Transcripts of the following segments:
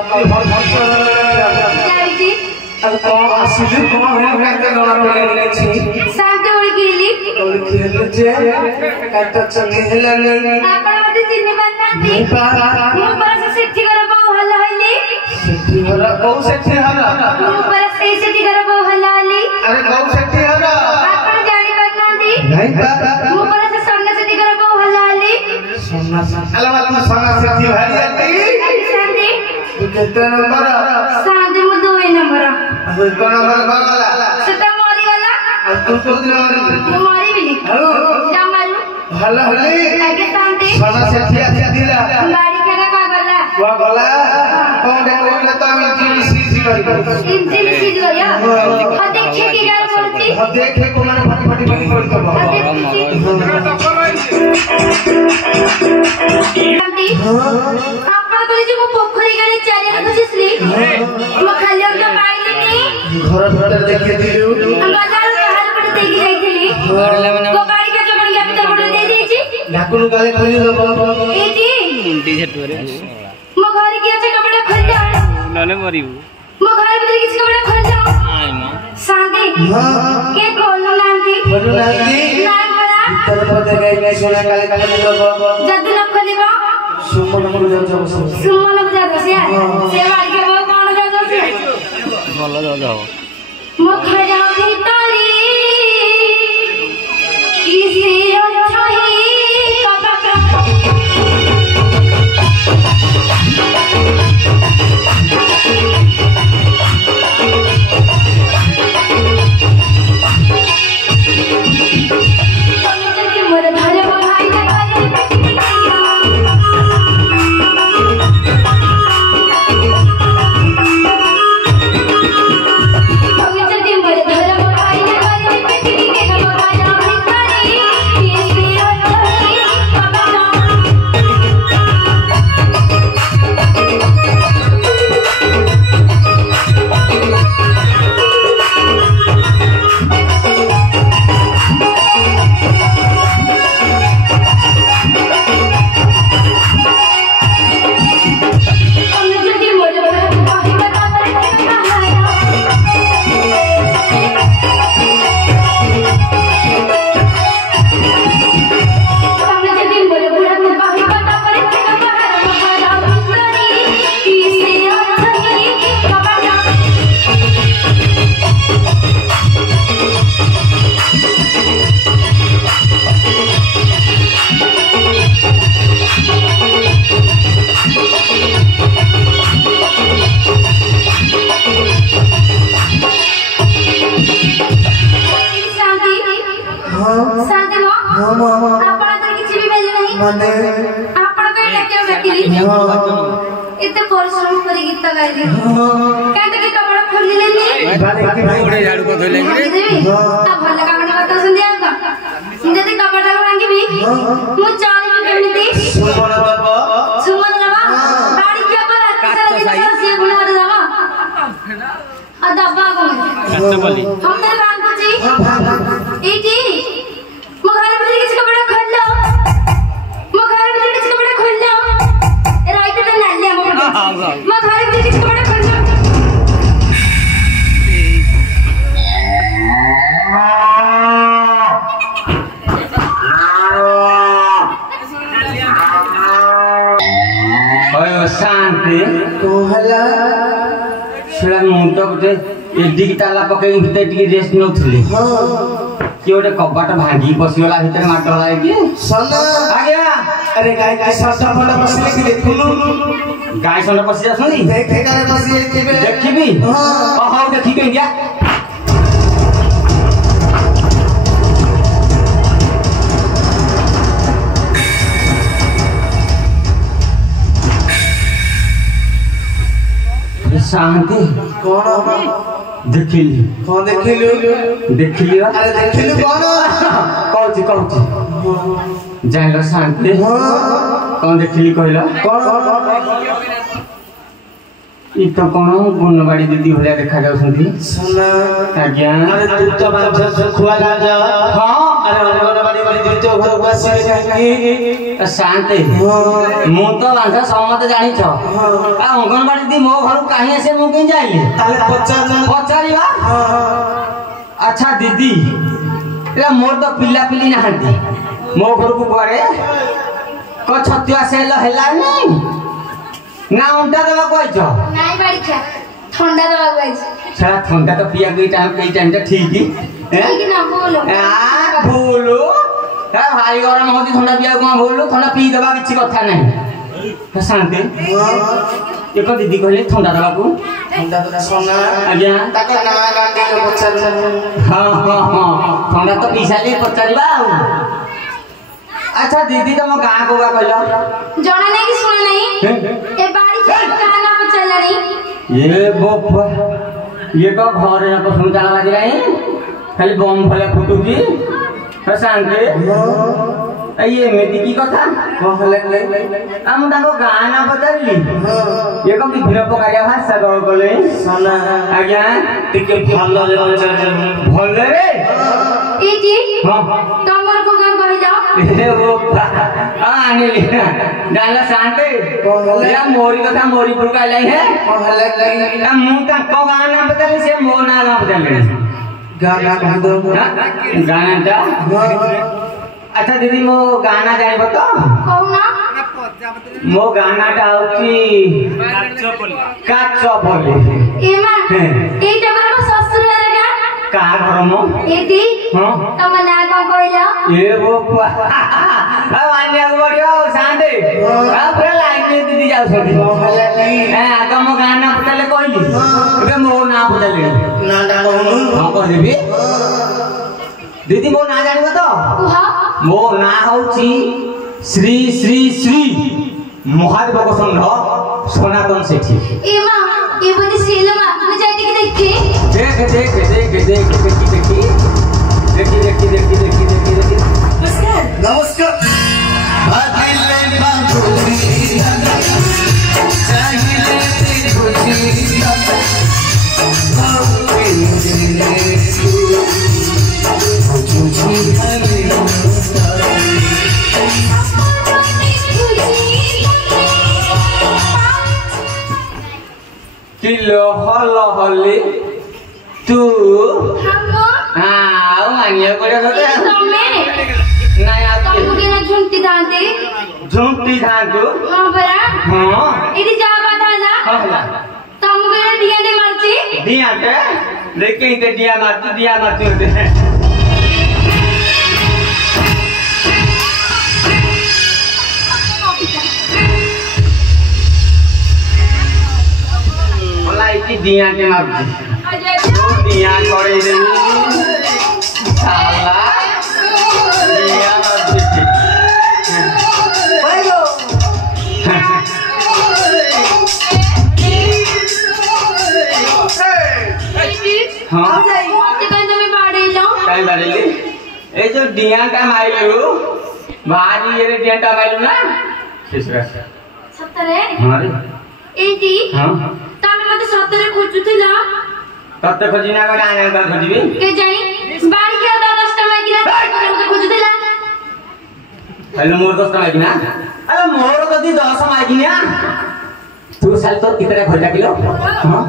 अति जाईती अब कौन असली कौन है कहते गाना बोले छी शांत होई गेली और खेल जे कहते चले हेलनी आपण मते चिन्ह बननाती मु पर से सेठी कर बहु हल्ला हल्ली सेठी हरा बहु सेठी हरा मु पर से सेठी कर बहु हल्ला हल्ली अरे बहु सेठी हरा आपण जानी बननाती नहीं पता मु पर से सोना सेठी कर बहु हल्ला हल्ली सोना अल्लाह वाला सोना सेठी भाई जाती शांति तू कितने नंबर शांति मु 2 नंबर अब कौन नंबर वाला सता मोरी वाला अब तू तो नंबर मु मोरी बिली जा मारू हल्ला हल्ली आगे शांति सोना सेठी आती दिला बाड़ी के का गला वा गला कौन देखो तो हम जी सी करी इंजिन सीध गया और देखे की गाल बोलती अब देखे को मैंने फटी फटी बंद कर दो शांति आपण को जे मु पोखरी गले चारे को जिसली मु खाली अंग पाइलेनी घर भीतर देखे दिलु बाजार बाहर पड़ देगी जाईथली को गाड़ी का जोगण के भीतर पड़ दे देची ढाकुन गाले खोली दो ए जी उल्टी से टोरे मु घर के अच्छा कपड़ा खोल जा नले मरी मु घर भीतर किसी कपड़ा खोल जा आई मां शांति हां के खोलू नांती बोलू लागी नाय बड़ा भीतर पदे गई मैं सोना काले काले दो जदी न खोलिबा सुमन को जाओ जाओ सुमन को जा दसिया से बाड़ी के वो कौन जा दसिया भलो जाओ मुखरा भितरी किसी अच्छाई कपका मोर घर भाई इतने परिश्रम करी गीत गाइली कांटे के कपड़ा खोली लेनी ओडे झाड़ू को धोले आ भले कामनी बात सुन दिया का जदी कपड़ा को भांगी भी मु चाली में केमिति सुमन बाबा सुमन रवा गाड़ी के पर सारा से गुण रवा आ दबा को कच्चे बोली हम ने बात को जी एटी मु घर में किसी कपड़ा खोल लो मु घर में किसी कपड़ा खोल लो राइट पे ना ले मु घर में किसी कपड़ा खोल लो ओए शांति तो हला छुड़ा मुंडो गोटे एडी ताला पके भीतर टी रेस्ट नथली हां कि ओटे कबाट भांगी पसिगला भीतर माटो लागी सना आज्ञा अरे गाय के सट्टा फटा बसले कि देखुनु गाय संड पसि जासनी देखे गाय बसी जेबे देखिबी हां हां देखि के इंडिया शांति कौन देखिली कौन देखिलु अरे देखिलु कौन कहूची जाइलो शांति हां कौन देखिली कहला कौन ये तो कौन गुणवाड़ी दीदी भलिया देखा जाउछंती सुना आज्ञा अरे तू तो बांध खुआ ला जा हां अरे अंगनवाड़ी वाली दीदी तो घर को आसी काहे शांत मु तो बांधा समत जानि छ आ अंगनवाड़ी दी मो घर काहे से मु के जाइले ताले पचारिबा अच्छा दीदी एला मोर तो पिल्ला पिल्ली नाहंती मो घर को गरे को छतिया से हेला नहीं ना उंटा देवा कहछ नाई बाड़ी खा ठंडा दवा गाइस सारा ठंडा तो पिया गई टाइम ठीक ही ठीक ना बोलो आ बोलो ए भाई गरम होती ठंडा पिया को बोलो ठंडा पी देबा किछि कथा नहीं तो शांति एको दीदी कहले ठंडा देबा को ठंडा तो सोना आज्ञा ताका ना गांडी के पचार हां ठंडा तो पीसा ले पचारिबा अच्छा दीदी तुम गाँ को कहलो जाना नहीं कि सुना नहीं ए बाड़ी के गाना पर चल रही ये बोपा ये का घर ना को सुनता बाज रही खाली बम भले फुटुकी शांति ये मेदी की कथा हम ताको गाना बदलली ये को विभिन्न प्रकार भाषा गल गले सोना आज्ञा टिके भल रे ए जी हां तमर को गान कहि जाओ ए बोपा आनेली गाना शांति या मोरी कथा मोरी पुरका लाई है मु ताको गाना बदलली से मो ना बदलली गाना टा अच्छा दीदी मो गाना जाइबो तो कहू ना मो गाना टा होची काचो बोले ए मां ए जबर को ससुर लगा का घर मो ए दी हां तम ना को कहला ए बोपा आ वान्या बडियो शांति आ पूरा लाइन में दीदी जाउ छथि ए आगा मो गाना बतले कहली ए मो ना बतले ना डालो हां कहबी दीदी मो ना जानिबो तो कुहा मो ना होची श्री श्री श्री महादेव संघ सनातन सेठी ए मां ए बड़ी सेलमा मैं जाई के देखी देखी नमस्कार भागिले बाबूजी चाहिए तेरी खुशी किलो हलो हली तू हमो हां मानिया करे तो तमे नहीं आती तमु के ना झुंटी दांते झुमती धांतु हां बरा हां इदी जा बाधा जा हला तमु के दिया ने मारची दिया के देखे इते दिया मारती होते इति दिया के मारती दिया करे दे साला दिया मारती ओयो हां काय बारेली ए जो दिया का माइलू भारी ये दिया का माइलू ना किसरा सतरे हां रे ए जी हां तमे मते सतरे खोजुथिला तत्ते खोजिना का आने का खोजिबी के जाई बाड़ी के 10 टका गिरा मते खोजुथिला हेलो मोर 10 टका गिना अरे मोर कदी 10 मागिना तू साल तो कितने खोजा किलो हां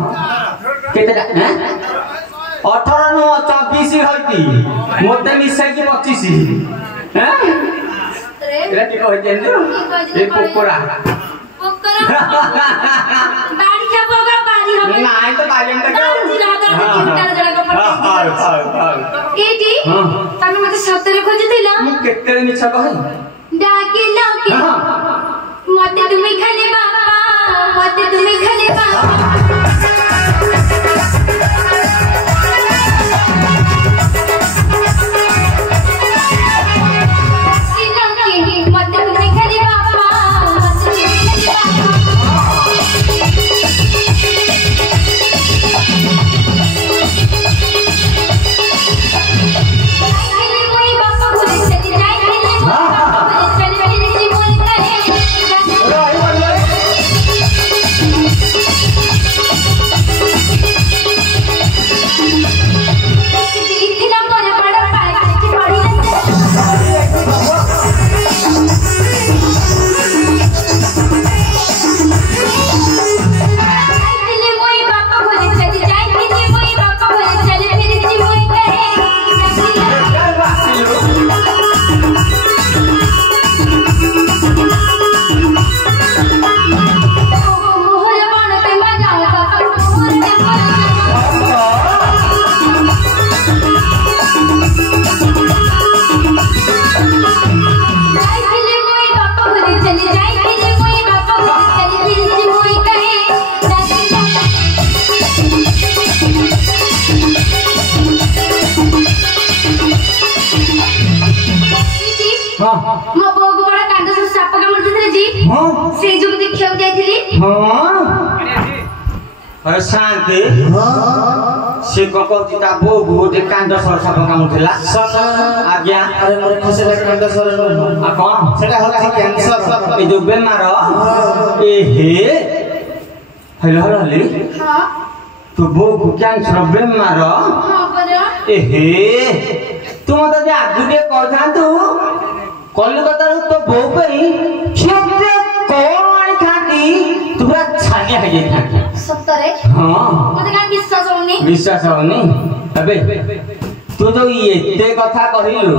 कितने हैं 18 नो 24 होती मोते मिसे की 25 हैं एरा की कह देन ए पोकोरा बाड़ी के पोगा बाड़ी हम नहीं तो बाली में तो जिरादा चिंता जरा को पड़ती ए जी तमे मते सतरे खोजुथिला मु केते मिछ कह डाकिलो के मते तुमी खाली बाबा मते तुमी खाली बाबा अरे शांति से कहती ता बो गोटे कांड सर साप कामुला आज्ञा अरे मोर खसेला कांड सर आ कौन सेटा होला कैंसर ए जो बेमार ए हे हेलो हली हां तू बो को कैंसर बेमार हां परा ए हे तू मत जे आगुटे कहथा तू कलकत्ता रो तो बो पई केते कोन आनी थाकी तू पूरा छानिया हो जाई थाकी सत्तरे हां मते का विश्वास होनी अबे तू जो एते कथा कहिलु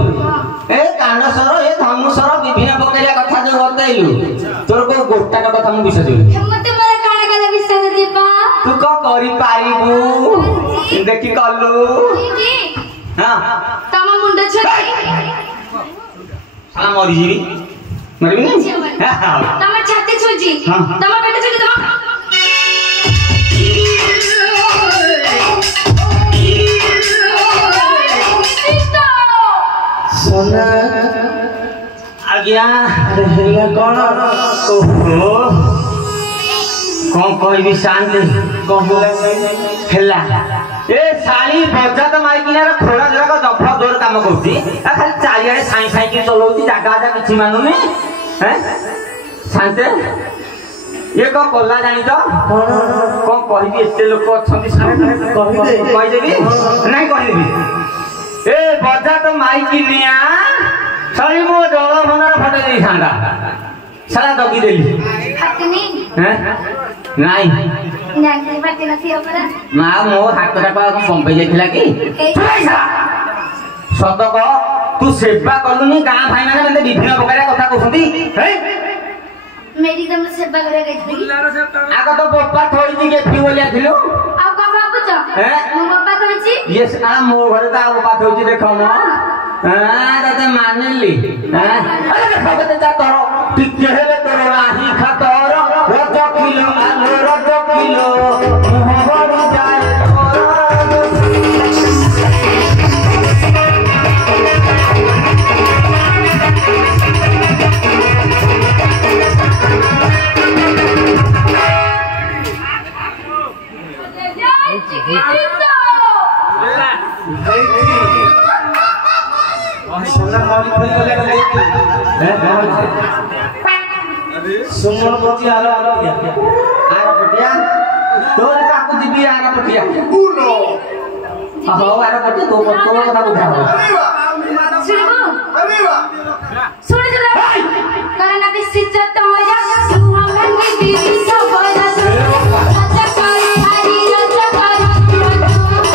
ए कांडसर ए धनुसर विभिन्न प्रकार कथा जो बतैलु तोर को गोटा कथा मु विश्वास होई मते मारे काना काला विश्वास दिबा तू को करि पारिबु देखि कलु जी हां तम मुंड छे साला मरि जीवी मरबी नहीं तम छाती छुजी तम पेट छुजी तम सोना आज्ञा अरे हेला कौन ओहो कौन कहबी शांति कहला हेला ए साली बजा त माइकिना रे खोड़ा जरा जफा दोर काम करती आ खाली चारियाडे साई साई के चलौती जागा जा किछि मानुनी हैं शांति ये को कोल्ला जानी तो कौन कहबी एते लोक अछंती सारे कहि देबी नहीं कहि देबी ए बजा त माइकिनिया साली मो डोला भनर फटे नहीं थांदा साला दगी देली हतनी हैं नहीं नहीं बाटे नथि अपरा ना मो हातटा पा पंपे जाइथिला कि सत को तू सेवा कलुनी गां भाई माने मते विभिन्न प्रकार कथा कहउछंती हे मेरी दम सेवा करे गई आगा तो पप्पा थोड़ी दी के फिवलिया थिलु आ का बाबू छ हैं मो बाबा कहछि ये आ मो घरे ता बात होची देखो म हां तते मानिली हैं अरे देखो तते ता करो टिके हेले तोर राही खातर रज किलो आलू रज किलो मोहबड़ी जाए सोना माली खोले सुमन पति आलो आरा पटिया तोर काकू दिबी आरा पटिया उनो हो आरा पटिया तो कथा बुझा सुनबो अरे वाह सुन जला करना भी सिज्जत हो जा तू हमन की दीदी सब बजा अच्छा करे हरी अच्छा करे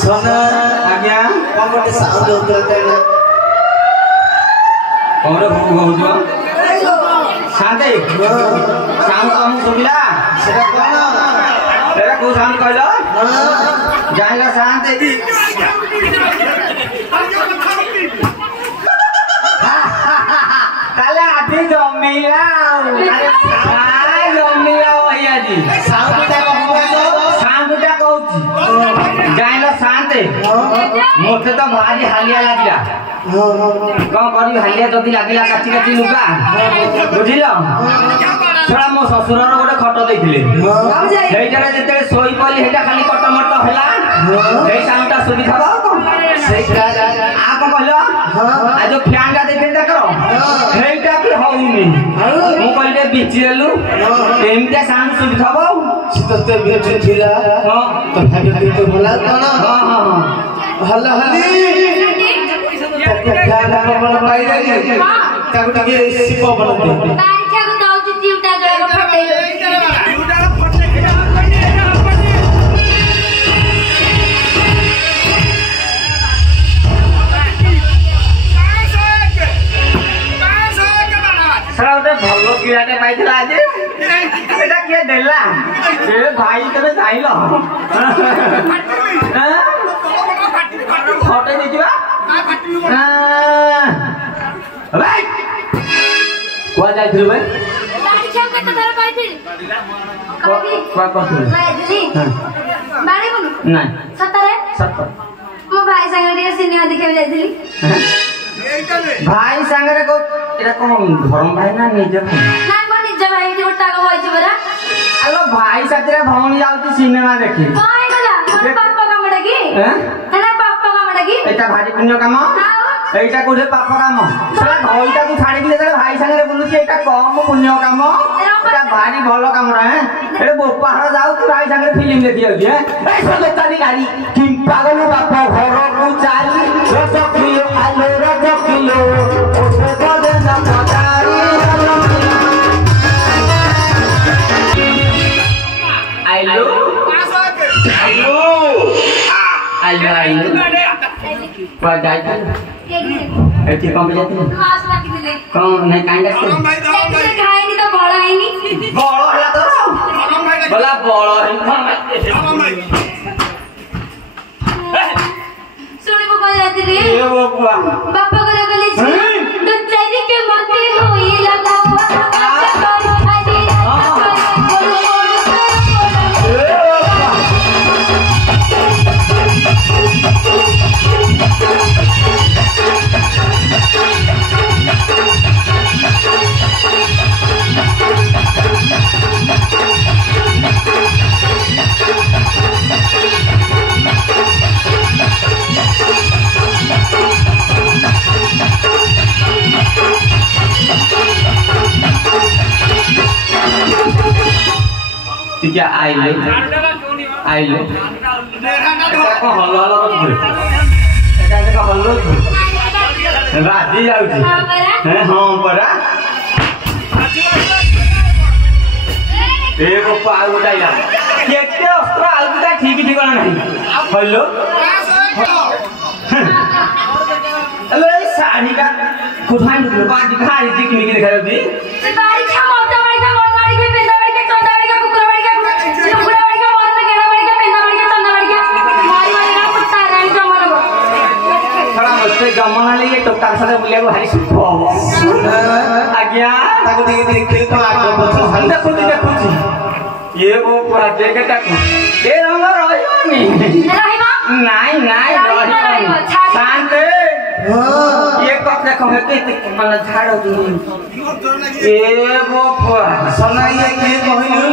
सोना आज्ञा कौन के साउंड उतरते ना कौन भू भू शांति साउंड कम सुबिला सेटा कौन तेरा को साउंड कहलो जाइला शांति काला आधी जमीला अरे काय जमीला भैया जी साउंड ता कहबो साउंडटा कहउची जाइला शांति मोते तो भारी हालिया लागिला कौन करी हालिया जदी लागिला काची काची लुगा बुझिलो छोड़ा मो ससुर रो गोटे खट देथिले हेइटारे जेते सोई पली हेटा खाली कटमट होला हे साउंडटा सुबिथा बा सेटा आ को कहलो आ जो फ्यानटा देखे ता करो हेइटा भी होउनी मु कहले बिचिलु एमटा साउंड सुबिथा बा सितते बेटे थिला हां तो भागे तो भला कोन हां हां हल्ला हली तके ख्याल अपन पाई जाई ताको तके सिपो बनते तारिखा को दाउ चिट्ठी उठा जरा फटे साला उते भल्लो किराटे पाइथिला आज एटा के देला ए भाई तबे जाइलो फोटो देखिबा भाई कोआ जाइथिलु बे बाड़ी छाप के तोरा कहथिल कोआ कहथिलु कहथिली बाड़ी बोलू नहीं सतरे सत मो भाई संगे सिनेमा देखे जाइथिली भाई संगे को एरा कोन धर्म भाई ना निज भाई ना को निज भाई गोटा को होइछ बरा आलो भाई साथरे भौणी जाउती सिनेमा देखि काय गला मोर पापा कामडा की हैं एना पापा कामडा की एटा भारी पुण्य काम एटा कोठे पाप काम साला भईटा को छाडी दिले तले भाई संगे बुलुची एटा कम पुण्य काम एटा भारी भलो काम रे एटा बोपार जाउ तू भाई संगे फिल्म देखि आउ जे ए सदतानी गाड़ी किम पागल बाप घर को चाली रस किलो आलो रस किलो ओसे बदे न पटारी आइलो आइलो आइलो पर जाइते एठी कम जाते मास लागी दिले कौन नहीं कांडा से खाइनी तो बड़ा आइनी बड़ होला तो बोला बड़ सुन को कह जाती रे ए बाबा बापा को लगले छी तो चाइनी के मते होई लगा ठीक है आइलो आइलो को हल्ला हल्ला कर एटा को हल्लो राजी जाउची हैं हां परा एगो पार उठाइला केते अस्त्र आलुटा ठीक ठिकाना नहीं हल्लो हेलो ए साड़ी का कुठाई निकलो बाजी खारी दिख निकल दिखा दी बाड़ी छा मोटा बाड़ी का मोर बाड़ी के पेंदा बाड़ी के चौदा बाड़ी का कुकुरा बाड़ी का कुकुरा बाड़ी का मोर गेड़ा बाड़ी का पेंदा बाड़ी का चंदा बाड़ी का मारी मारी ना कुत्ता रानी तो मरबो थोड़ा मुझसे गमना ले ये टोका साथे बुलिया को भारी सुख हो आज्ञा ताको देखे तो आगो बचो हल्दा खुद देखुची ये वो पूरा देखे ताको ए रंग रहियो नी रहिबा नहीं नहीं रहियो शांत ये कब देखो है कि मन झाड़ हो ए वो पूरा सनाइए के कहिलु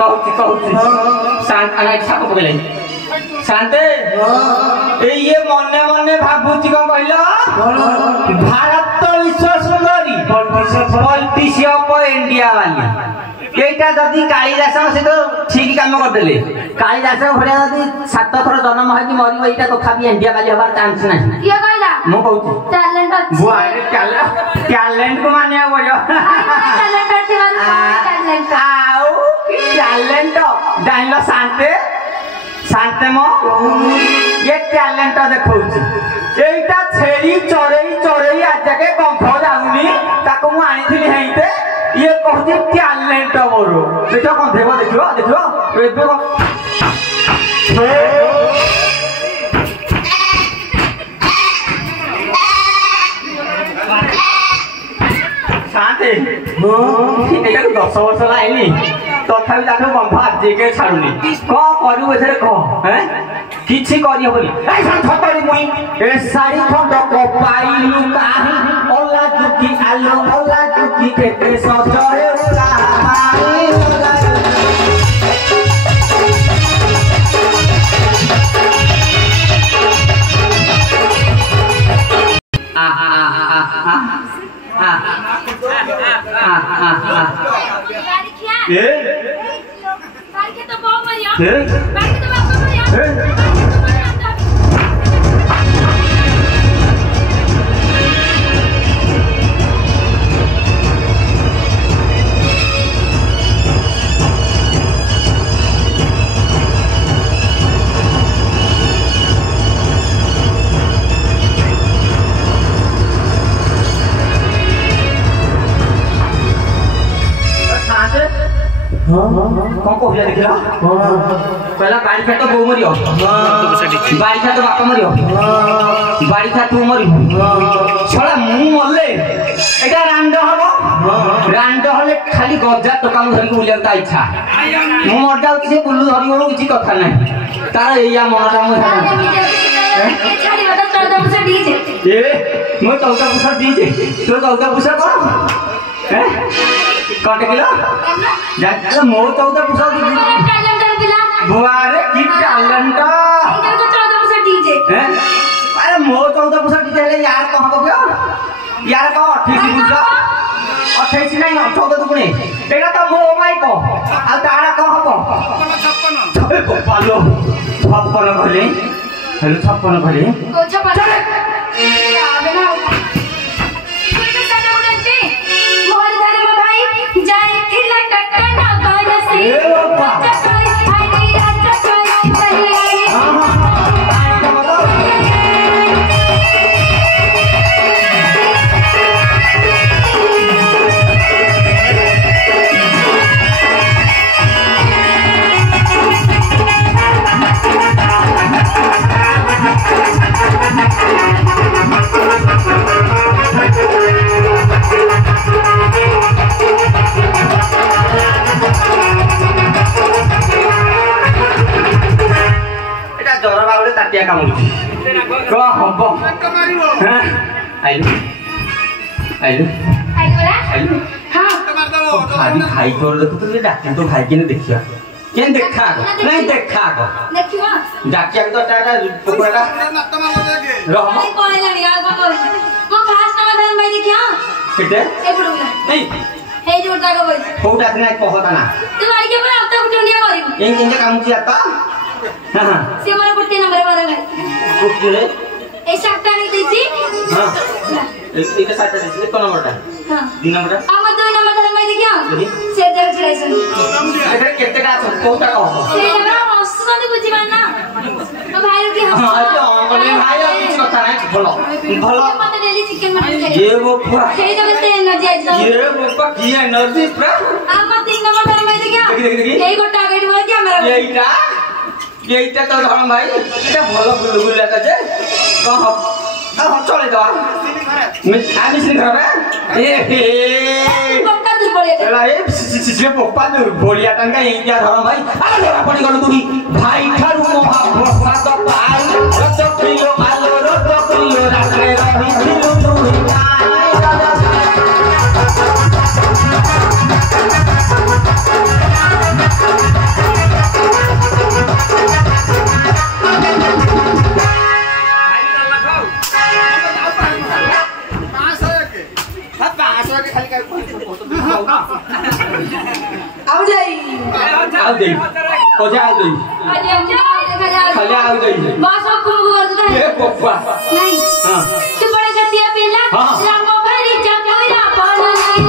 कहूची शांत अना इच्छा को बोले शांत ए ये मने मने भाबुची को कहला भारत तो विश्व सुंदरी पॉलिटिशियन ऑफ इंडिया वाली एटा जदी कालिदास से तो ठीक काम कर देले कालिदास भड़िया जदी 7 थर जन्म है कि मरिबो एटा तो खाबी इंडिया वाली हबार चांस नहीं किया कहला मो कहू टैलेंट अछि वो अरे टैलेंट को मानिया पड़ो टैलेंट अछि टैलेंट आओ टैलेंट जानिलो शांते शांते मो ये टैलेंट देखौची एटा छेली चोरई आज के कंफ जाउनी ताको मु आनिथिली हेइते ये कहती टैलेंट मोरो देखो कौन देखो देखो देखो एबे को शांति एटा 10 वर्ष लाइनी तथापि ताठो बंध आज के छाडुनी क करू एथरे क हैं किछि करी होली ए छतरी मुई ए साड़ी खंड को पाइलु काहे ओला जुकी आलो ओला जुकी केते सजहे काई ओला आ आ आ आ आ गाड़ी किया ए गाड़ी के तो बहुत बढ़िया ए गाड़ी के तो बहुत बढ़िया कौन कहला देखला कहला बाड़ी खा तो बो मरियो बाड़ी खा तो बापा मरियो बाड़ी खा तू मरियो छला मु मरले एटा रांड हले खाली गजा टका धरि बुलिया इच्छा मु मर जाउ किसे बुल्लू धरियो किछि कथा नै तार एया मनटा मु छाड़ी बता 14 पुसा डीजे ए मो 14 पुसा डीजे तो 14 पुसा कोन हैं काटे किलो जा मो 14 पुसा डीजे टैलेंट पिला बुआरे की टैलेंट इधर तो 14 पुसा डीजे हैं अरे मो 14 पुसा डीजे ले यार कह गयो यार कह 28 पुसा 28 नहीं 14 दुगुणे एटा तो मो माई को आ तारा कह हबो 56 पालो 56 भले हेलो 56 भले ओ 56 आबे ना कोई साना उड़नचे मोहन धर्म भाई जाए थिला टटना गाना से ए बाबा हाय रे राजा कोई पहले हां हां बताओ जरा बाबले ताटिया कामुची क हबो हां आइलु आइलु आइला आइलु हां खाली खाई तोर देखु तो डाक्टर तो खाई के देखिया केन देखा नहीं देखा को देखिवा डाकिया तो टाटा पकोड़ा रहम नहीं कोले लगी आ को मो फास्ट ना धर्म भाई देखिया केते ए बुडुला नहीं हे जोटा को बोल होटा नहीं कहता ना तू मार के बोला अब तक टुनिया मारी एन केन कामुची आता हां हां से मारे पुट्टे नंबर मारा गए कुछ रे ए शाकटा नहीं देची हां एक साथ दे कोन नंबरटा हां दिन नंबरटा हम दो नंबर धर्म भाई देखिया से देव छड़ाइसन एटा केतेटा कोटा कहो से नंबर असुसंद बुझी मानना तो भाई की हां अरे ओने भाई किछ कथा नहीं भलो भलो मत डेली चिकन मटन खाई ये वो पूरा সেই তো কেতে এনার্জি আইছো ये बाबा की एनर्जी पूरा আমার 3 নম্বর ধর্ম ভাই দেখিয়া দেখি এই গোটা আগে বল কি আমরা এইটা তো ধরম ভাই এটা ভালো গুলগুল লাগা যে কহ আর চলে যাও আমি সিন করে এ হে পক্কা দুর্বল এটা এলা এ যে পপ্পা দুর্বলিয়া টাঙ্গা এইটা ধরম ভাই আরে ধরা পড়ি গল তুই ভাই ঠারু মহাপ্রসাদ পাই রত কিলো আলো রত কিলো রাত্রে রহিছিলু তুই आओ जाई आओ दे हो जा दे खाली आओ जाई बस अब कुम कर दे ए पप्पा नहीं हां तू बड़े गतिया पेला रामो भरी जगोरा पालो नहीं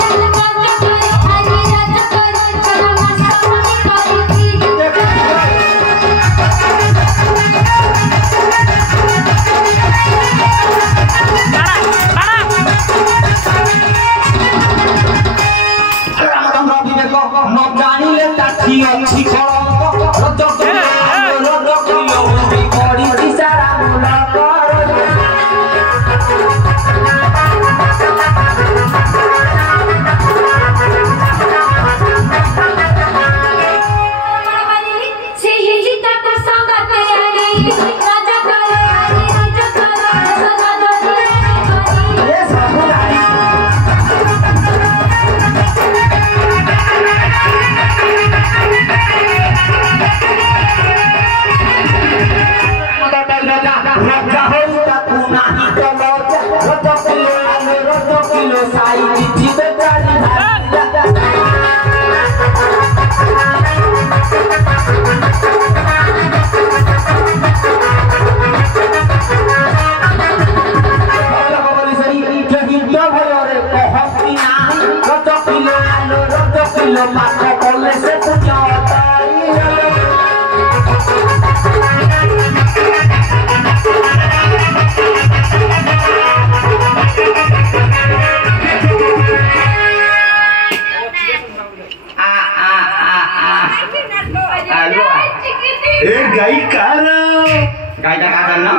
गाईटा का जानना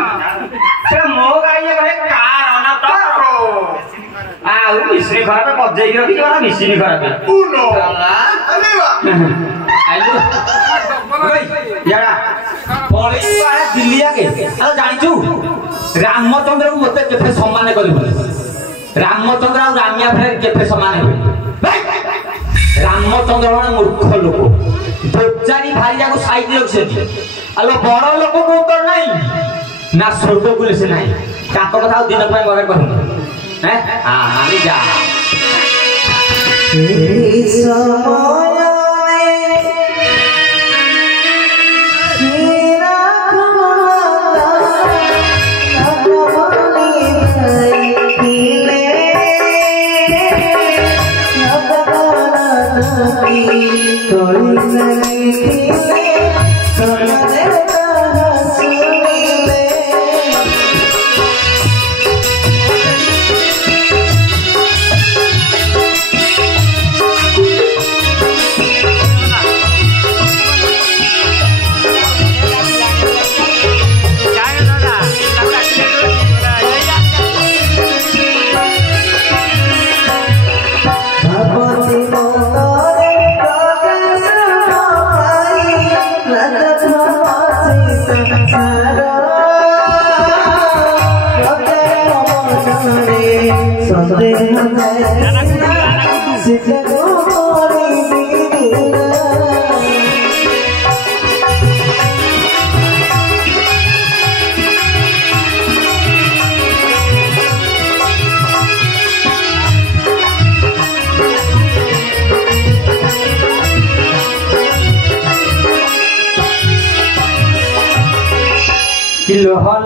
से मो गाई कहे कार ना टरो आ मिश्री खराब बजे की रखी वाला मिश्री खराब उनो अरे वाह आइलो यारा पळे पाड़ा दिल्ली आके आ जानि छु रामचंद्र को मते केते सम्मान करबो रामचंद्र और रामिया फेर केते सम्मान होबे रामचंद्र माने मूर्ख लोक दोचारी भाई जाको साइड रखछथि आलो बड़ लोक को उत्तर नहीं ना स्वर्ग पुलिस नहीं ताको कथा दिन पर बगर कहू हैं हां आमी जा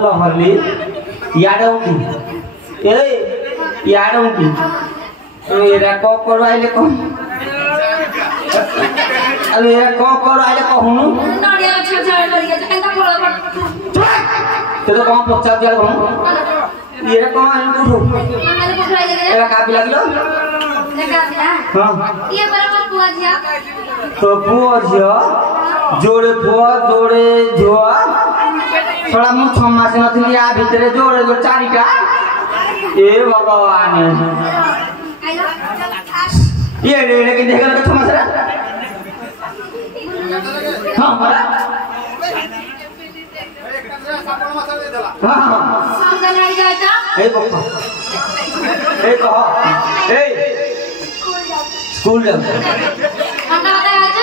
लहली याडौकी ए याडौकी मेरा को करवाइले को अरे मेरा को करवाइले कहू नडिया छछाड़ करिया केनता फळ ते तो कौन पचास दिया कहू ये रे कौन आइल तू मंगले पखराइले रे एला कापी लागलो लगा दिला हां ये बराबर पुआ जिया तो पुआ जिया जोड़े पुआ जोड़े झुआ थोड़ा मु 6 मास नथिली आ भितरे जोड़े जो चारिटा ए भगवान आइलो ये रे रे के देखल के 6 मास रे हां बड़ा हां संगनाड़ी जाता ए बप्पा ए कहो ए स्कूल जा अंडा आता आज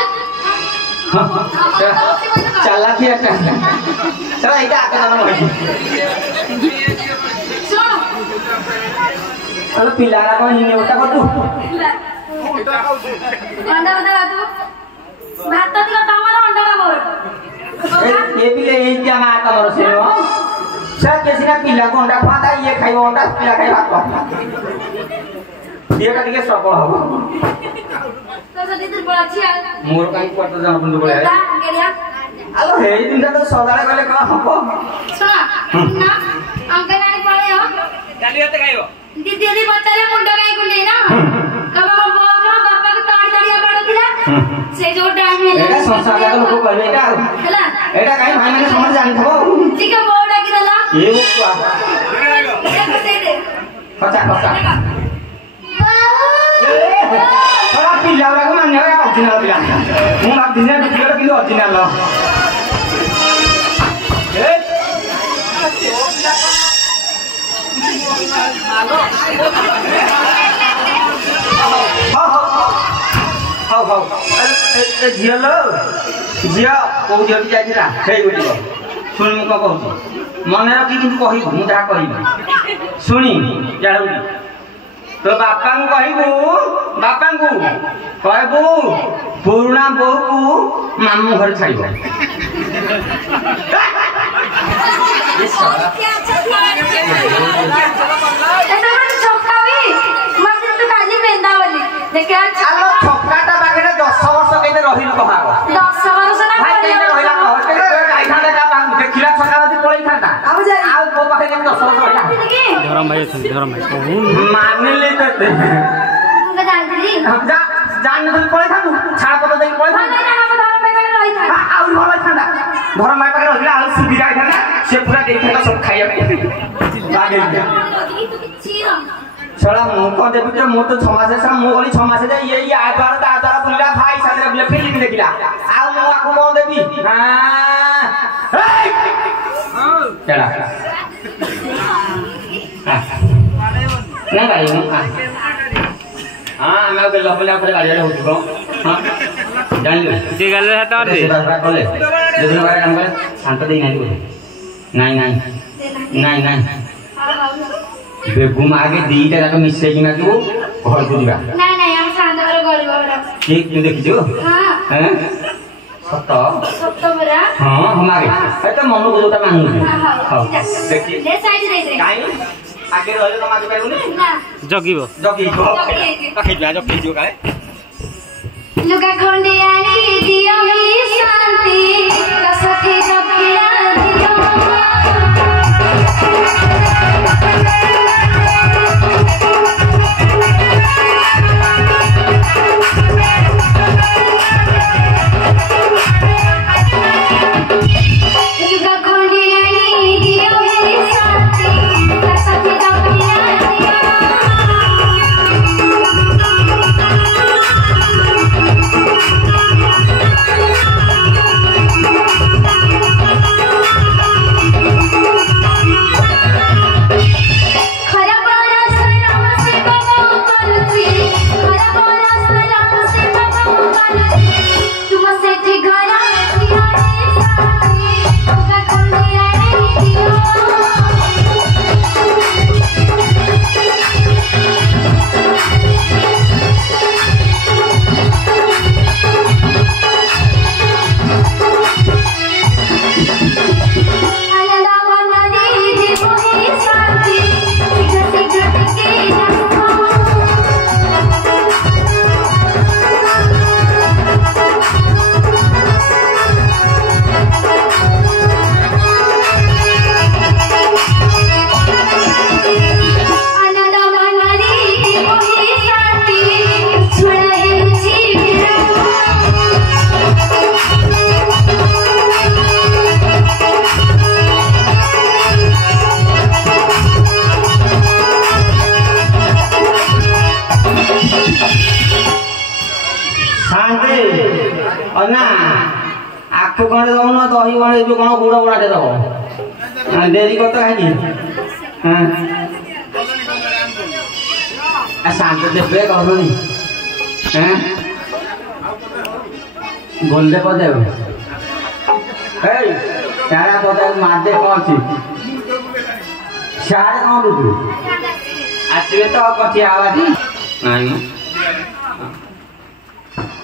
चला की একটা चला এটা আগে নাম হয় सुनो হলো পিলারা কোন হিনে ওটা কত अंडा बता तू भात दिला तमारा अंडा मोर ये भी ले इंडिया में आता मोर से नो सर कैसे ना पिला को अंडा खाता ये खाइबो अंडा पिला खाइ भात ये का दिके सफल हो तो जदी तू बळाची आ मोर काई पड़ता जान बंद पड़े गेलिया आलो हे दिन तो सदाळे गले का हबो सुना ना अंकनानी पळे हो गाली होते खाइबो दीदी दीदी बच्चाले मुंडा काई गुंडे ना कब हम बोल बापा को ताड़ ताड़िया पड़ोतिला से जो टाइम में एटा संसार का लोग कहले एटा हला एटा काई भाई माने समझ जानथबो ठीक है बोल डाकी दला ये हुआ एक दे दे पचा पचा थोड़ा पिला वाला को मानने है ओरिजिनल पिला मु आप दिन में पिला किलो ओरिजिनल लो ए हां हां ए जिया लो जिया को जटी जाइला हेई गोटी सुन मु को कहू मने रखी किंतु कहि मु जा कहि सुनी जाडू तो बापा को कहबू पुराना बहू को मामू घर छाड़ब छक्काटा बागरे 10 वर्ष केते रहिल कहा 10 वर्ष ना भाई केते रहिला गाइठाने का देखिला छक्का नदी पळई थांता आ को पाखे 10 वर्ष रहिला धरम भाई मानले ते हम जान न पळई थांतु छाड़ा पत देई पळई थांतु आ भल थांता धरम भाई पाखे रहिला आ सुबि जाई थांता से बागे तू किछि छोड़ा मु को देबी के मु तो 6 मास से मु गली 6 मास से ये आ द्वार ता द्वार बुलिला भाई साथे बुले फिल्म देखिला आ मु आकु को देबी हां चला नहीं भाई हां मैं के लपला पर गाड़ी होती को हां जान ले ठीक है है तो से बात बोले जदन बारे काम कर शांत दे नहीं नहीं नहीं बेगुम आगे दीटा जाक मिसे कि ना तू घर को दिबा नहीं हम शांत कर गरीब बड़ा के तू देखि जो हां हैं सत्त बड़ा हां हम आगे ए तो मन को जोटा मानू हां देखि ले साइड दे काई आगे रहले तो मागे पाइबुनी ना जगिबो जगी जो काए लुगा खंडे आनी दियो ही शांति कसथे कपिला दियो ना आखु खंडे दउन दही बने जो कोन गुड़ बनाते दबो देरी करत खाई हां आ शांत देबे कहनी हैं बोलले पदे हे तारा पदे मार दे कहछि सारे कोन रुतु आसीबे तो कथि आवाज नहीं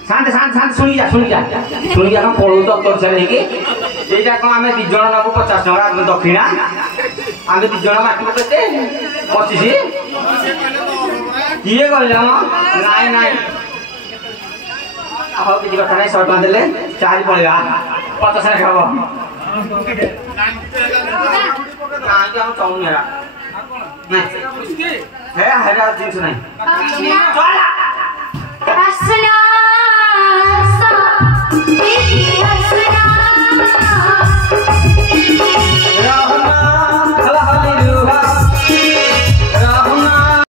शांत शांत शांत सुनी जा हम पड़ू तो अतर से लेके एटा को हमें 2 जण नाको 50 टका दक्षिणा हमें 2 जण बाकी केते 25 किए कहले हम नहीं आहो किछि कथा नहीं 100 टका देले चारि पळेगा 50 टका खाबो ना हम चाउनी है नहीं है हजार दिन से नहीं चला Asna sa